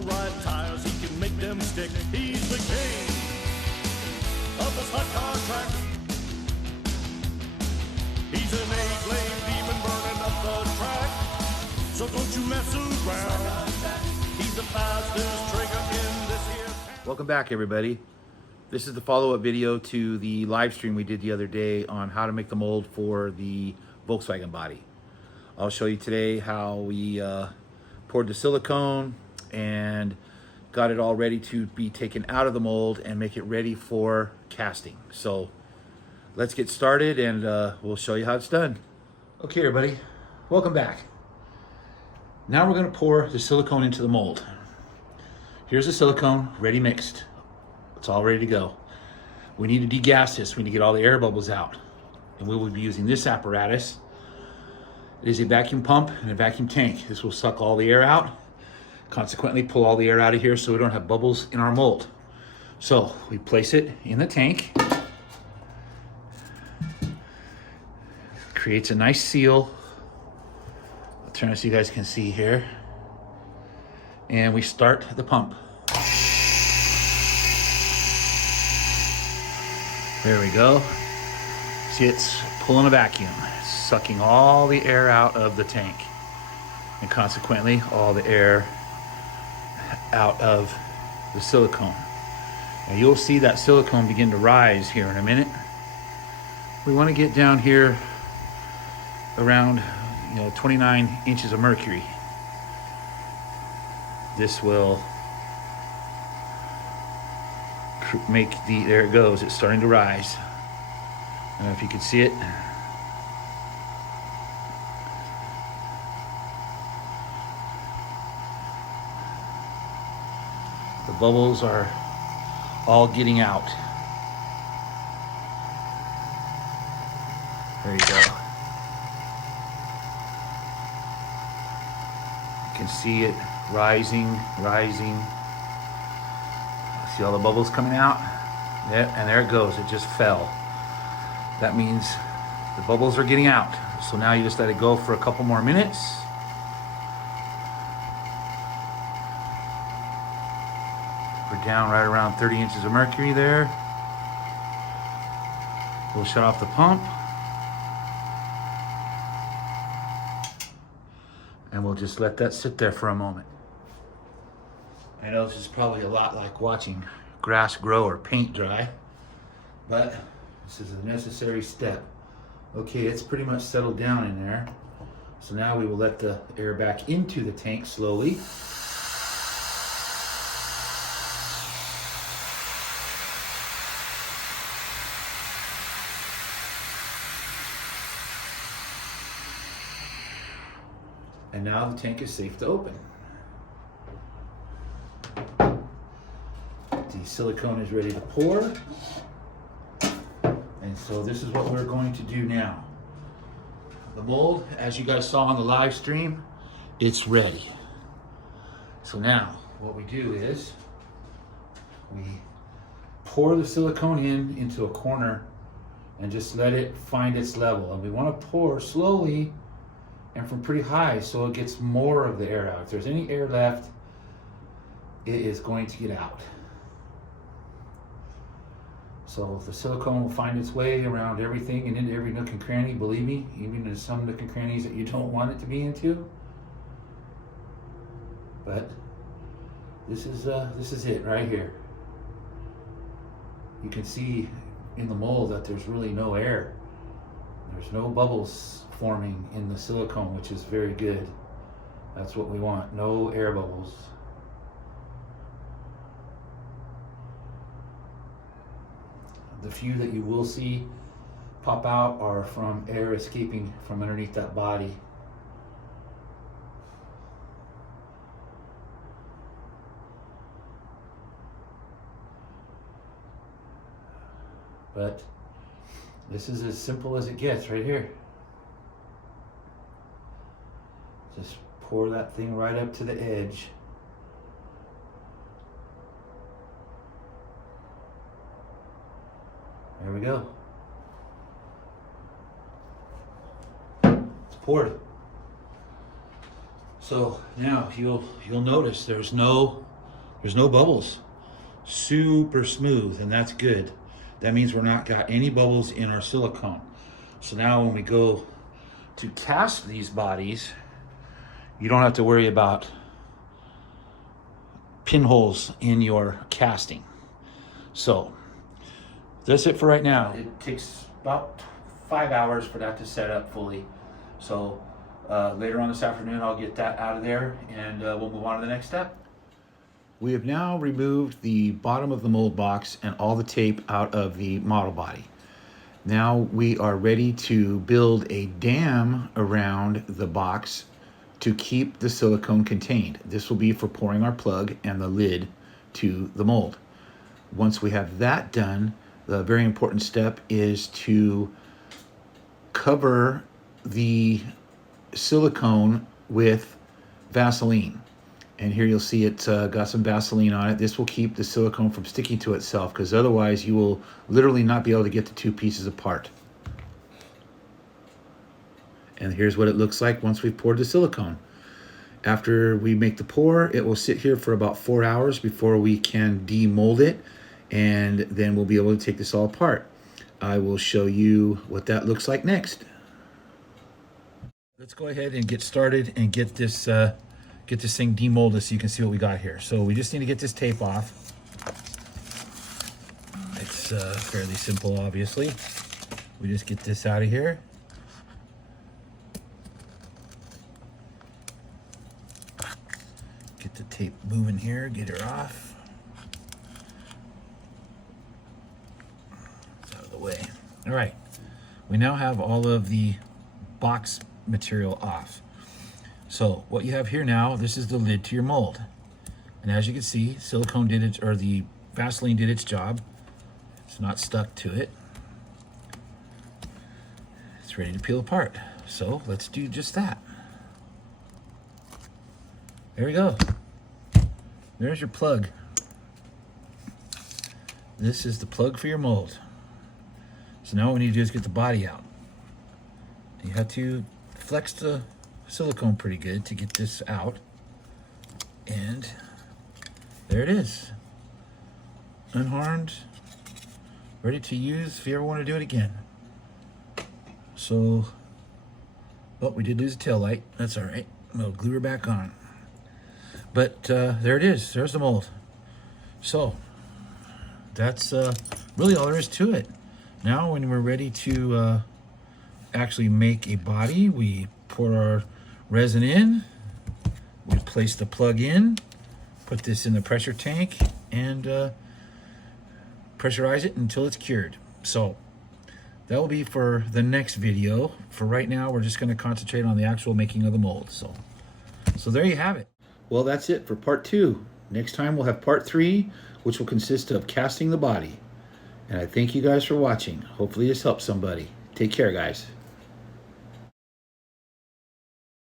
the right tires, he can make them stick. He's the king of the hot car track. He's an eight-lane demon burning up the track. So don't you mess around. He's the fastest trigger in this here town. Welcome back, everybody. This is the follow-up video to the live stream we did the other day on how to make the mold for the Volkswagen body. I'll show you today how we poured the silicone and got it all ready to be taken out of the mold and make it ready for casting. So let's get started and we'll show you how it's done. Okay, everybody, welcome back. Now we're going to pour the silicone into the mold. Here's the silicone ready mixed. It's all ready to go. We need to degas this. We need to get all the air bubbles out. And we will be using this apparatus. It is a vacuum pump and a vacuum tank. This will suck all the air out, consequently pull all the air out of here so we don't have bubbles in our mold. So we place it in the tank. Creates a nice seal. I'll turn it so you guys can see here. And we start the pump. There we go. See, it's pulling a vacuum. It's sucking all the air out of the tank. And consequently, all the air out of the silicone. And you'll see that silicone begin to rise here in a minute. We want to get down here around 29 inches of mercury. This will make there it goes, it's starting to rise. I don't know if you can see it. The bubbles are all getting out. There you go. You can see it rising. See all the bubbles coming out? Yeah, and there it goes, it just fell. That means the bubbles are getting out. So now you just let it go for a couple more minutes. We're down right around 30 inches of mercury there. We'll shut off the pump. And we'll just let that sit there for a moment. I know this is probably a lot like watching grass grow or paint dry, but this is a necessary step. Okay, it's pretty much settled down in there. So now we will let the air back into the tank slowly. And now the tank is safe to open. The silicone is ready to pour. And so this is what we're going to do now. The mold, as you guys saw on the live stream, it's ready. So now what we do is we pour the silicone into a corner and just let it find its level. And we want to pour slowly and from pretty high so it gets more of the air out. If there's any air left, it is going to get out. So the silicone will find its way around everything and into every nook and cranny, believe me, even in some nook and crannies that you don't want it to be into. But this is it right here. You can see in the mold that there's really no air. There's no bubbles forming in the silicone, which is very good. That's what we want, no air bubbles. The few that you will see pop out are from air escaping from underneath that body. But this is as simple as it gets right here. Just pour that thing right up to the edge. There we go. It's poured. So now you'll notice there's no bubbles. Super smooth, and that's good. That means we're not got any bubbles in our silicone. So now when we go to cast these bodies, you don't have to worry about pinholes in your casting. So that's it for right now. It takes about 5 hours for that to set up fully. So later on this afternoon, I'll get that out of there, and we'll move on to the next step. We have now removed the bottom of the mold box and all the tape out of the model body. Now we are ready to build a dam around the box to keep the silicone contained. This will be for pouring our plug and the lid to the mold. Once we have that done, the very important step is to cover the silicone with Vaseline. And here you'll see it's got some Vaseline on it. This will keep the silicone from sticking to itself, because otherwise you will literally not be able to get the two pieces apart. And here's what it looks like once we've poured the silicone. After we make the pour, it will sit here for about 4 hours before we can demold it, and then we'll be able to take this all apart. I will show you what that looks like next. Let's go ahead and get started and get this thing demolded so you can see what we got here. So we just need to get this tape off. It's fairly simple, obviously. We just get this out of here. Get the tape moving here, get her off. It's out of the way. All right, we now have all of the box material off. So what you have here now, this is the lid to your mold. And as you can see, silicone did its, or the Vaseline did its job. It's not stuck to it. It's ready to peel apart. So let's do just that. There we go. There's your plug. This is the plug for your mold. So now what we need to do is get the body out. You have to flex the silicone pretty good to get this out, and there it is, unharmed, ready to use if you ever want to do it again. So, oh, we did lose a tail light. That's all right. We'll glue her back on. But there it is. There's the mold. So that's really all there is to it. Now, when we're ready to actually make a body, we pour our resin in, we place the plug in, put this in the pressure tank, and pressurize it until it's cured. So that will be for the next video. For right now, we're just going to concentrate on the actual making of the mold. So there you have it. Well, that's it for part 2. Next time we'll have part 3, which will consist of casting the body. And I thank you guys for watching. Hopefully this helps somebody. Take care, guys.